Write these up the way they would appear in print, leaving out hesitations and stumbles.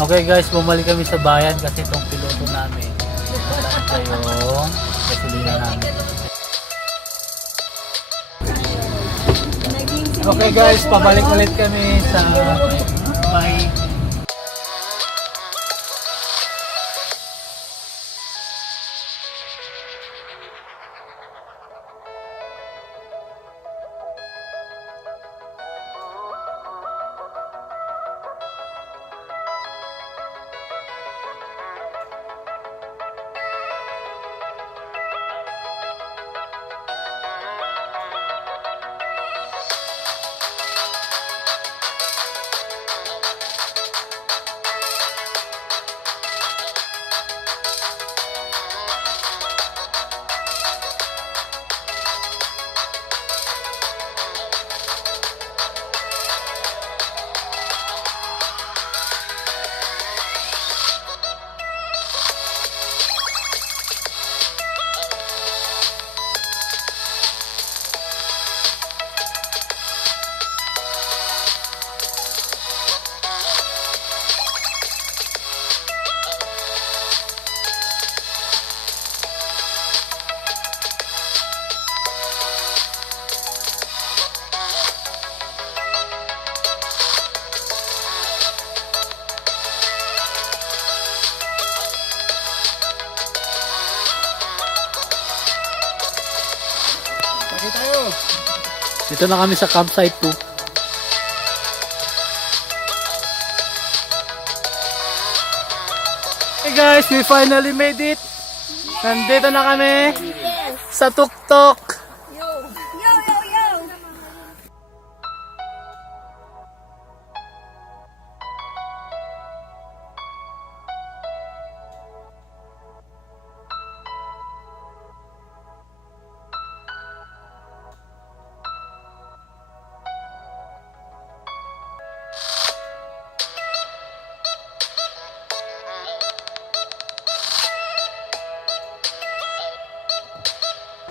Okay guys, bumalik kami sa bayan kasi itong piloto namin. Ito yung gasolina namin. Okay guys, pabalik ulit kami sa bahay. Dito na kami sa campsite 2. Hey guys, we finally made it. Nandito na kami sa tuktok.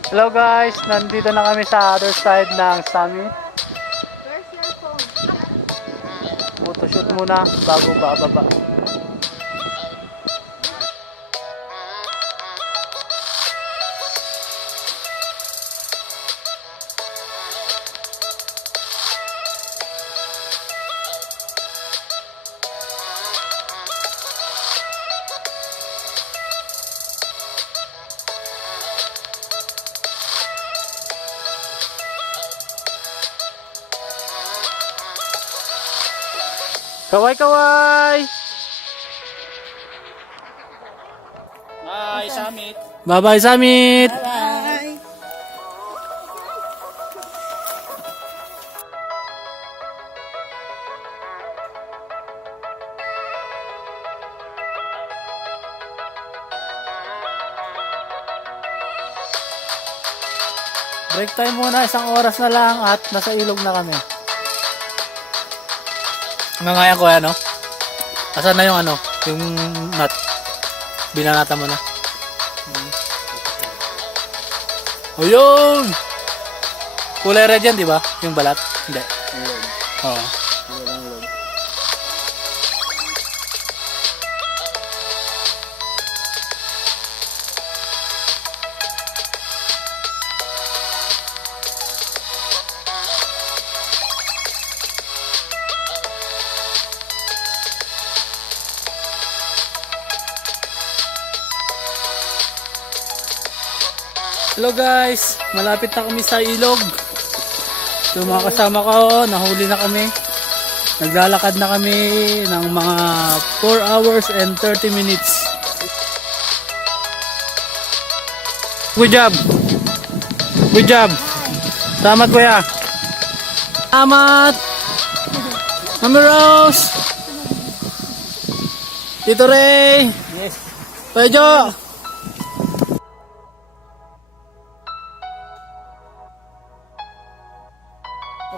Hello guys, nandito na kami sa other side ng summit. Where's your phone? Photoshoot muna bago bababa. Kaway kaway! Bye, Summit! Bye bye Summit! Bye! Break time muna, 1 oras na lang at nasa ilog na kami. Nangayan ko yan, no? Asan na yung ano? Yung nut? Binanata mo na. O yun! Kulay red yan, di ba? Yung balat? Hindi. Oo. Hello guys, malapit na kami sa ilog. So mga kasama ko, nahuli na kami. Naglalakad na kami ng mga 4 hours and 30 minutes. Good job. Good job. Salamat kuya. Salamat. Mami Rose. Tito Ray. Yes. Pedro.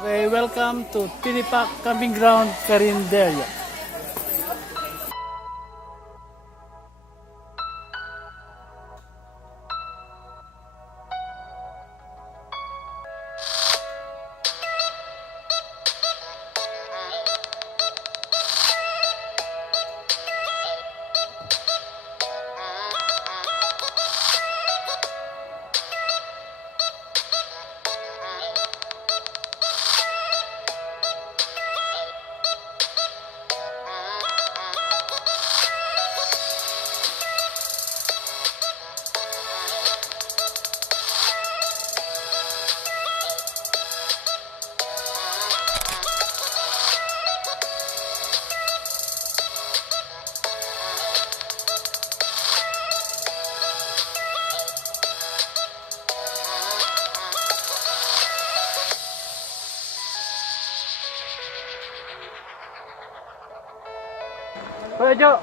Okay, welcome to Tinapak Camping Ground, Carinderia. Kuya Jo,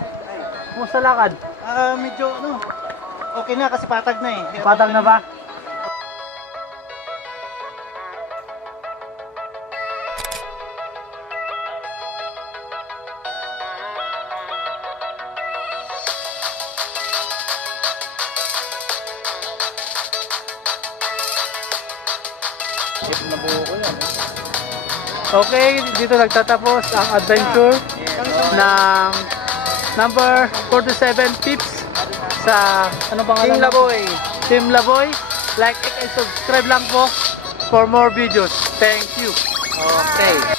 kumusta lakad? Medyo okay na kasi patag na eh. Patag na ba? Okay, dito nagtatapos ang adventure ng number 47 tips sa ano pangalan? Team Laboy. Team Laboy. Like and subscribe lang po for more videos. Thank you. Okay.